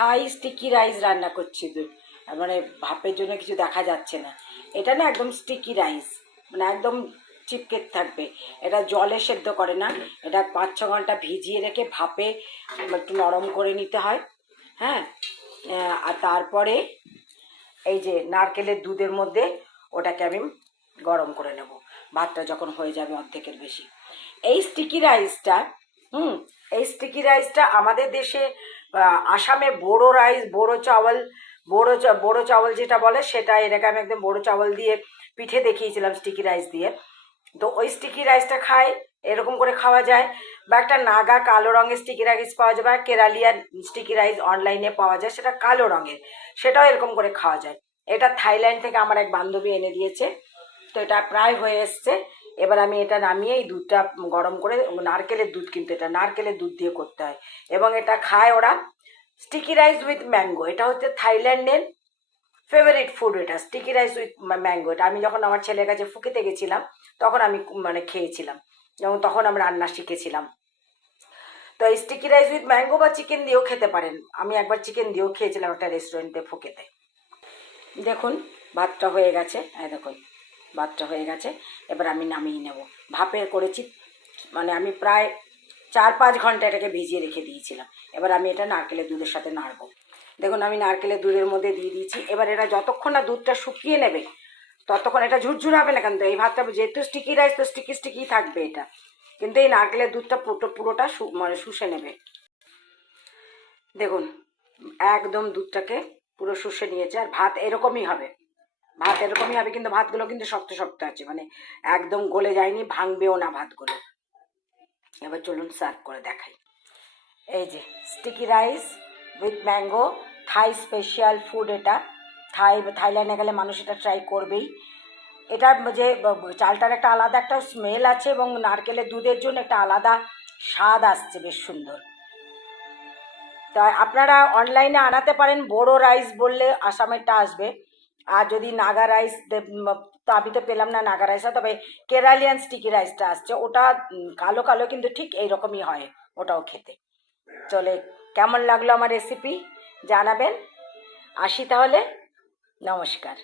থাই sticky rice রান্না করছি। মানে ভাপের জন্য কিছু দেখা যাচ্ছে না। এটা না একদম স্টিকি রাইস, মানে একদম চিপকে থাকবে। এটা জলে সেদ্ধ করে না, এটা 5-6 ঘন্টা ভিজিয়ে রেখে ভাপে একটু নরম করে নিতে হয়। হ্যাঁ, আর তারপরে এই যে নারকেলের দুধের মধ্যে ওটাকে আমি গরম করে নেব ভাতটা যখন হয়ে যাবে অর্ধেকের বেশি। এই স্টিকি রাইসটা এই স্টিকি রাইসটা আমাদের দেশে আসামে বোরো রাইস, বোরো চাওয়াল যেটা বলে সেটা, এটাকে আমি একদম বোরো চাওয়াল দিয়ে পিঠে দেখিয়েছিলাম স্টিকি রাইস দিয়ে। তো ওই স্টিকি রাইসটা খায়, এরকম করে খাওয়া যায়। বা একটা নাগা কালো রঙের স্টিকি রাইস পাওয়া যায়, বা কেরালিয়ান স্টিকি রাইস অনলাইনে পাওয়া যায়, সেটা কালো রঙের, সেটাও এরকম করে খাওয়া যায়। এটা থাইল্যান্ড থেকে আমার এক বান্ধবী এনে দিয়েছে। তো এটা প্রায় হয়ে এসছে। এবার আমি এটা নামিয়ে এই দুধটা গরম করে, নারকেলের দুধ, কিন্তু এটা নারকেলের দুধ দিয়ে করতে হয়, এবং এটা খায় ওরা স্টিকি রাইস উইথ ম্যাঙ্গো। এটা হচ্ছে থাইল্যান্ডের ফেভারিট ফুড, এটা স্টিকি রাইস উইথ ম্যাঙ্গো। এটা আমি যখন আমার ছেলের কাছে ফুকেতে গেছিলাম তখন আমি মানে খেয়েছিলাম, এবং তখন আমি রান্না শিখেছিলাম। তো এই স্টিকি রাইস উইথ ম্যাঙ্গো বা চিকেন দিয়েও খেতে পারেন। আমি একবার চিকেন দিয়েও খেয়েছিলাম একটা রেস্টুরেন্টে ফুকেতে। দেখুন ভাতটা হয়ে গেছে, হ্যাঁ দেখুন ভাতটা হয়ে গেছে। এবার আমি নামিয়ে নেব। ভাপের করেছি, মানে আমি প্রায় 4-5 ঘন্টা এটাকে ভিজিয়ে রেখে দিয়েছিলাম। এবার আমি এটা নারকেলের দুধের সাথে নাড়বো। দেখুন আমি নারকেলের দুধের মধ্যে দিয়ে দিয়েছি। এবার এটা যতক্ষণ না দুধটা শুকিয়ে নেবে ততক্ষণ এটা ঝুরঝুর হবে না, কিন্তু এই ভাতটা যেহেতু স্টিকি রাইস তো স্টিকি থাকবে এটা, কিন্তু এই নারকেলের দুধটা পুরোটা মানে শুষে নেবে। দেখুন একদম দুধটাকে পুরো শুষে নিয়েছে। আর ভাত এরকমই হবে, কিন্তু ভাতগুলো কিন্তু শক্ত শক্ত আছে, মানে একদম গলে যায়নি, ভাঙবেও না ভাতগুলো। এবার চলুন সার্ভ করে দেখাই। এই যে sticky rice with mango, Thai special food এটা। থাইল্যান্ডে গেলে মানুষ এটা ট্রাই করবেই। এটার যে চালটার একটা আলাদা একটা স্মেল আছে, এবং নারকেলের দুধের জন্য একটা আলাদা স্বাদ আসছে, বেশ সুন্দর। তা আপনারা অনলাইনে আনাতে পারেন, বোরো রাইস বললে আসামেরটা আসবে। আর যদি নাগা রাইস, তো আমি তো পেলাম না নাগা রাইসটা, তবে কেরালিয়ান স্টিকি রাইসটা আসছে, ওটা কালো কালো কিন্তু ঠিক এইরকমই হয় ওটাও খেতে। চলে, কেমন লাগলো আমার রেসিপি জানাবেন। আসি তাহলে, নমস্কার।